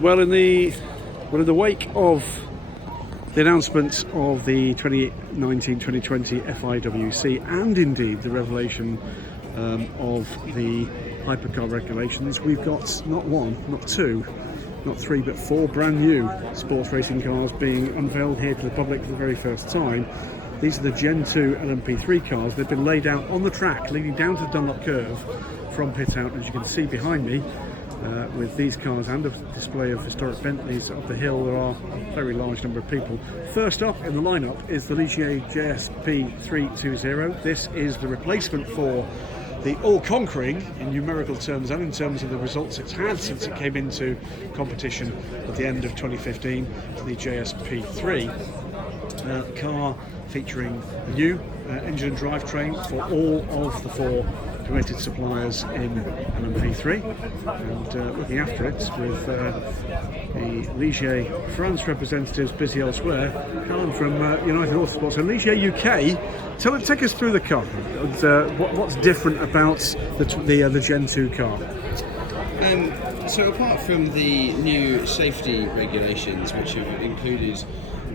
Well, in the wake of the announcement of the 2019-2020 FIWC and indeed the revelation of the hypercar regulations, we've got not one, not two, not three, but four brand new sports racing cars being unveiled here to the public for the very first time. These are the Gen 2 LMP3 cars. They've been laid out on the track leading down to the Dunlop curve from pit out, as you can see behind me. With these cars and a display of historic Bentleys up the hill, there are a very large number of people. First up in the lineup is the Ligier JS P320. This is the replacement for the all-conquering, in numerical terms and in terms of the results it's had since it came into competition at the end of 2015, the JS P3. Car featuring a new engine and drivetrain for all of the four permitted suppliers in LMP3, and looking after it with the Ligier France representatives busy elsewhere. Callum from United Autosports. So Ligier UK, take us through the car. What's different about the Gen 2 car? So apart from the new safety regulations, which have included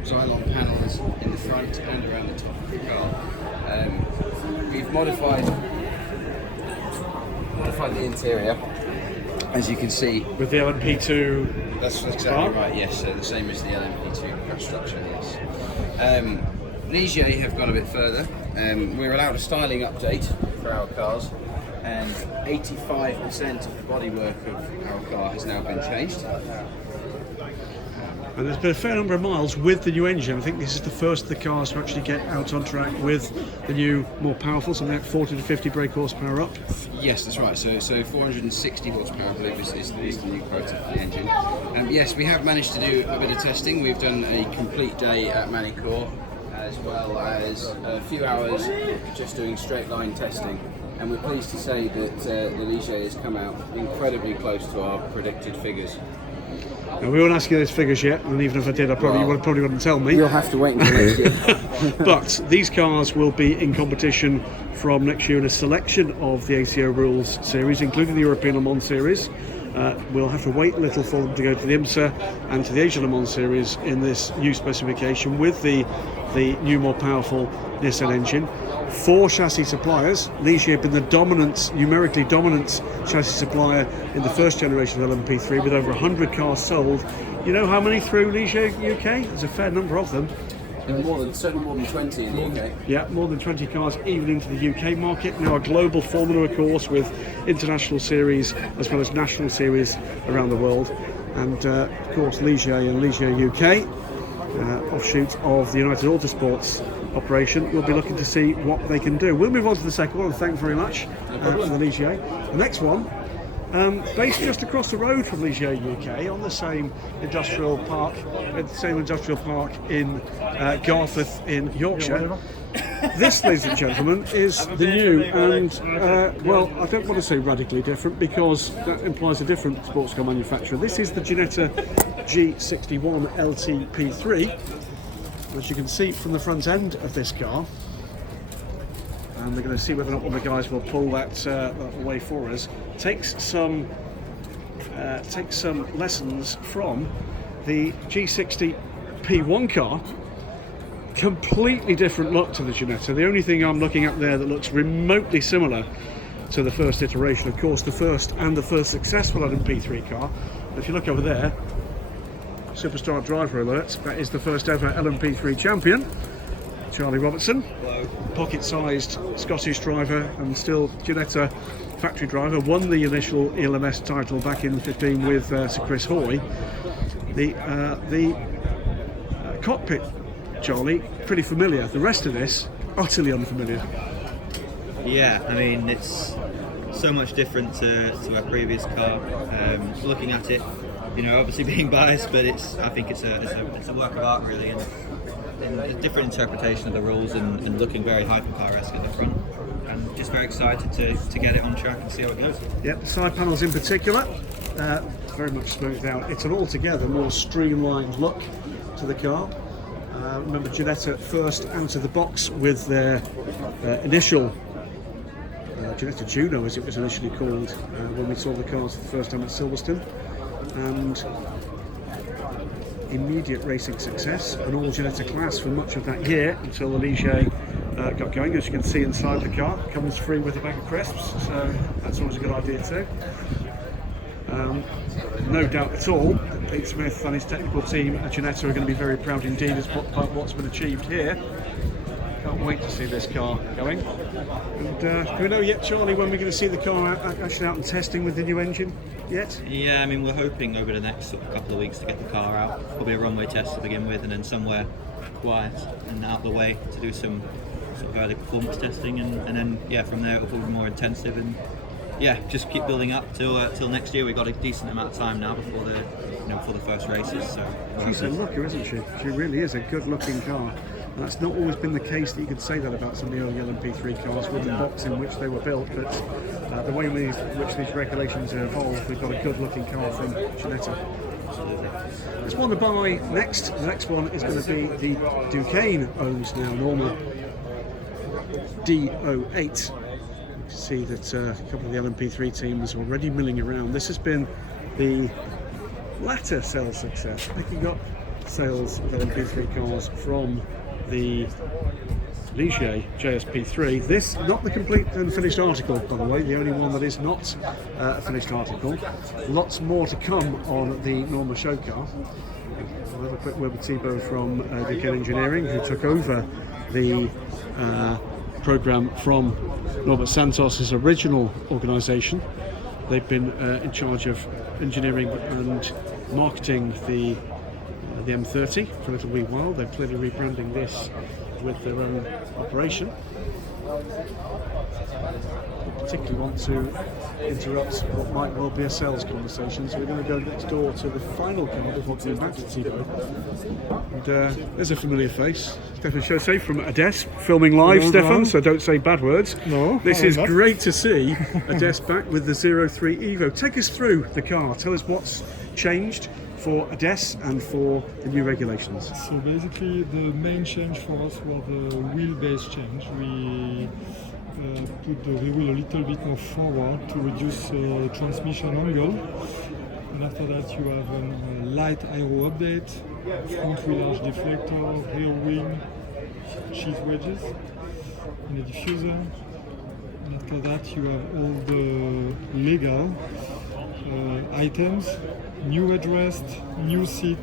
Xylon panels in the front and around the top of the car, we've modified the interior, as you can see. With the LMP2? That's exactly right, yes, so the same as the LMP2 crash structure, yes. Ligier have gone a bit further. We're allowed a styling update for our cars, and 85% of the bodywork of our car has now been changed. And there's been a fair number of miles with the new engine. I think this is the first of the cars to actually get out on track with the new, more powerful, something like 40 to 50 brake horsepower up. Yes, that's right. So 460 horsepower, I believe, is the new quota for the engine. Yes, we have managed to do a bit of testing. We've done a complete day at Manicourt, as well as a few hours just doing straight line testing. And we're pleased to say that the Ligier has come out incredibly close to our predicted figures. Now, we won't ask you those figures yet, and even if I did, I probably wouldn't tell me. You'll have to wait until next year. But these cars will be in competition from next year in a selection of the ACO Rules series, including the European Le Mans series. We'll have to wait a little for them to go to the IMSA and to the Asia Le Mans series in this new specification with the new, more powerful Nissan engine. Four chassis suppliers. Ligier have been the numerically dominant chassis supplier in the first generation of LMP3 with over 100 cars sold. You know how many through Ligier UK? There's a fair number of them. Certainly more than 20 in the UK. Yeah, more than 20 cars even into the UK market. Now a global formula, of course, with international series as well as national series around the world. And of course Ligier and Ligier UK, offshoot of the United Autosports operation, we'll be looking to see what they can do. We'll move on to the second one, and thanks very much for the Ligier. The next one, based just across the road from Ligier UK, on the same industrial park, in Garforth in Yorkshire. This, ladies and gentlemen, is the new and, well, I don't want to say radically different because that implies a different sports car manufacturer. This is the Ginetta G61-LT-P3. As you can see from the front end of this car, and we're going to see whether or not one of the guys will pull that away for us, takes some lessons from the G60-P1 car. Completely different look to the Ginetta. The only thing I'm looking at there that looks remotely similar to the first iteration, of course, the first successful LMP3 car. If you look over there, Superstar driver alert, that is the first ever LMP3 champion, Charlie Robertson. Hello. Pocket-sized Scottish driver and still Ginetta factory driver, won the initial ELMS title back in 15 with Sir Chris Hoy. The cockpit, Charlie, pretty familiar. The rest of this, utterly unfamiliar. Yeah, I mean, it's so much different to our previous car. Looking at it, you know, obviously being biased, but I think it's a work of art really, and a different interpretation of the rules, and looking very hypercar-esque at the front. And just very excited to get it on track and see how it goes. Yep, the side panels in particular, very much smoothed out. It's an altogether more streamlined look to the car. Remember, Ginetta first entered the box with their initial Ginetta Juno, as it was initially called, when we saw the cars for the first time at Silverstone. and immediate racing success, an all Ginetta class for much of that year until the Ligier got going. As you can see inside the car, it comes free with a bag of crisps, so that's always a good idea too. No doubt at all that Pete Smith and his technical team at Ginetta are going to be very proud indeed as what's been achieved here. Can't wait to see this car going. And do we know yet, Charlie, when we're going to see the car actually out and testing with the new engine yet? Yeah, I mean, we're hoping over the next sort of couple of weeks to get the car out. Probably a runway test to begin with, and then somewhere quiet and out of the way to do some sort of early performance testing, and then yeah, from there it'll be more intensive, and yeah, just keep building up till next year. We've got a decent amount of time now before the first races. So she's a looker, isn't she? She really is a good-looking car. And that's not always been the case that you could say that about some of the early LMP3 cars with the box in which they were built, but the way in which these regulations have evolved, we've got a good-looking car from Ginetta. This one to buy next. The next one is going to be the Duqueine owns now normal D-08. You can see that a couple of the LMP3 teams are already milling around. This has been the latter sales success, picking up sales of LMP3 cars from the Ligier JS P3. This, not the complete and finished article, by the way, the only one that is not a finished article. Lots more to come on the normal show car. I'll have a quick word with Thibaut from Duqueine Engineering, who took over the program from Norbert Santos' original organisation. They've been in charge of engineering and marketing the M30 for a little wee while. They're clearly rebranding this with their own operation. I particularly want to interrupt what might well be a sales conversation, so we're going to go next door to the final car before coming back to Thibaut. And there's a familiar face, Stefan Chaussee from Adess, filming live. Hello, Stefan, so don't say bad words. No, this is great to see Adess back with the 03 Evo. Take us through the car, tell us what's changed for Adess and for the new regulations. So basically the main change for us was the wheelbase change. We put the rear wheel a little bit more forward to reduce transmission angle. And after that you have a light aero update, front wheel arch deflector, rear wing, cheese wedges, and a diffuser. And after that you have all the legal items. New headrest, new seat,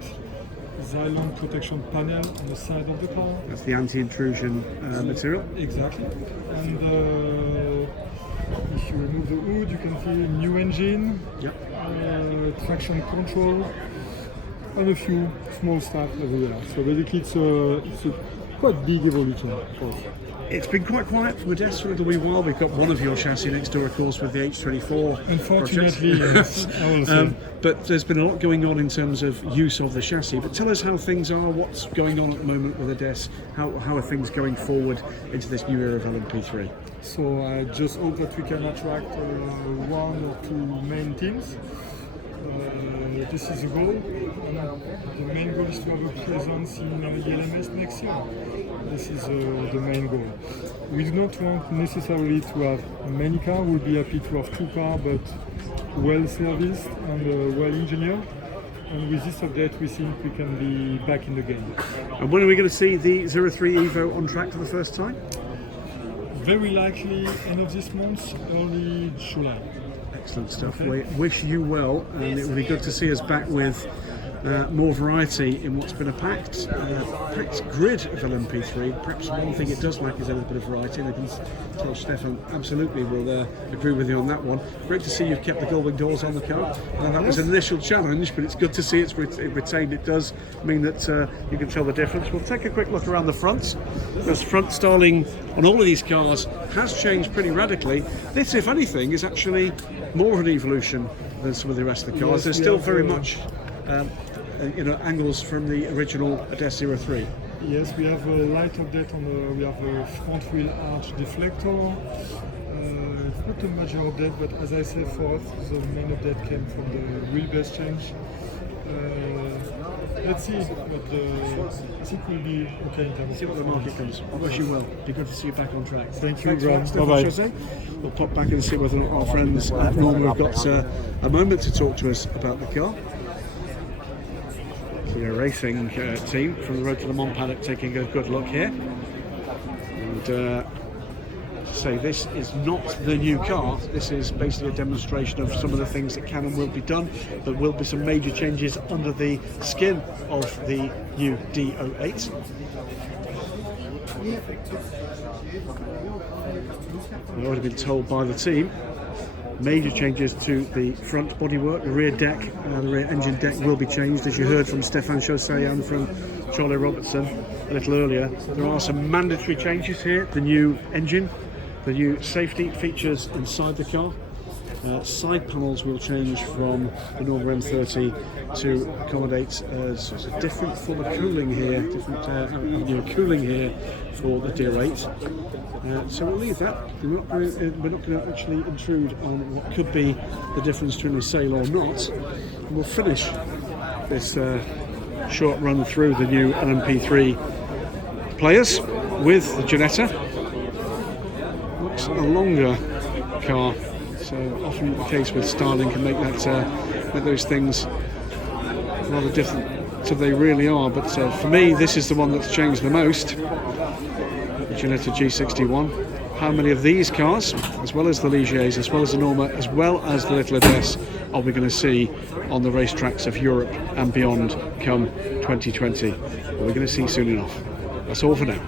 Xylon protection panel on the side of the car. That's the anti-intrusion material. Exactly. And if you remove the hood, you can see new engine, Yep. traction control, and a few small stuff everywhere. So basically it's a quite big evolution for us. It's been quite quiet from Adess for a little wee while. We've got one of your chassis next door, of course, with the H24 Unfortunately, yes, I will say. But there's been a lot going on in terms of use of the chassis. But tell us how things are, what's going on at the moment with Adess, how are things going forward into this new era of LMP3? So I just hope that we can attract one or two main teams. This is the goal. The main goal is to have a presence in LMS next year. This is the main goal. We do not want necessarily to have many cars. We'll be happy to have 2 cars, but well serviced and well engineered. And with this update, we think we can be back in the game. And when are we going to see the 03 Evo on track for the first time? Very likely end of this month, early July. Excellent stuff. Okay. We wish you well, and it will be good to see us back with more variety in what's been a packed grid of LMP3. Perhaps one thing it does lack is a little bit of variety, and I can tell Stefan absolutely will agree with you on that one. Great to see you've kept the gullwing doors on the car. That was an initial challenge, but it's good to see it's retained. It does mean that you can tell the difference. We'll take a quick look around the fronts. This front styling on all of these cars has changed pretty radically. This, if anything, is actually more of an evolution than some of the rest of the cars. Yes, There's still very much angles from the original Adess-03. Yes, we have a light update on we have a front wheel arch deflector. It's not a major update, but as I said, for us, the main update came from the wheelbase change. Let's see, but I think we'll be okay in terms of See what the market comes. I wish you well. Be good to see you back on track. Thank you, Thanks for Graham. that, Stefan Bye-bye. Chaussee. We'll pop back and see whether or not our friends at Norman have got a moment to talk to us about the car. the racing team from the Road to Le Mans paddock taking a good look here. And to say this is not the new car, this is basically a demonstration of some of the things that can and will be done. There will be some major changes under the skin of the new D08. I've already been told by the team, major changes to the front bodywork, the rear deck, the rear engine deck will be changed, as you heard from Stéphane Chaussé and from Charlie Robertson a little earlier. There are some mandatory changes here: the new engine, the new safety features inside the car. Side panels will change from the normal M30 to accommodate sort of different form of cooling here, different cooling here for the D08. So we'll leave that. We're not going to actually intrude on what could be the difference between a sale or not. And we'll finish this short run through the new LMP3 players with the Ginetta. Looks a longer car. So often the case with styling can make that make those things rather different to they really are. But for me, this is the one that's changed the most. The Ginetta G61. How many of these cars, as well as the Ligiers, as well as the Norma, as well as the little Adess, are we going to see on the racetracks of Europe and beyond come 2020? We're going to see soon enough. That's all for now.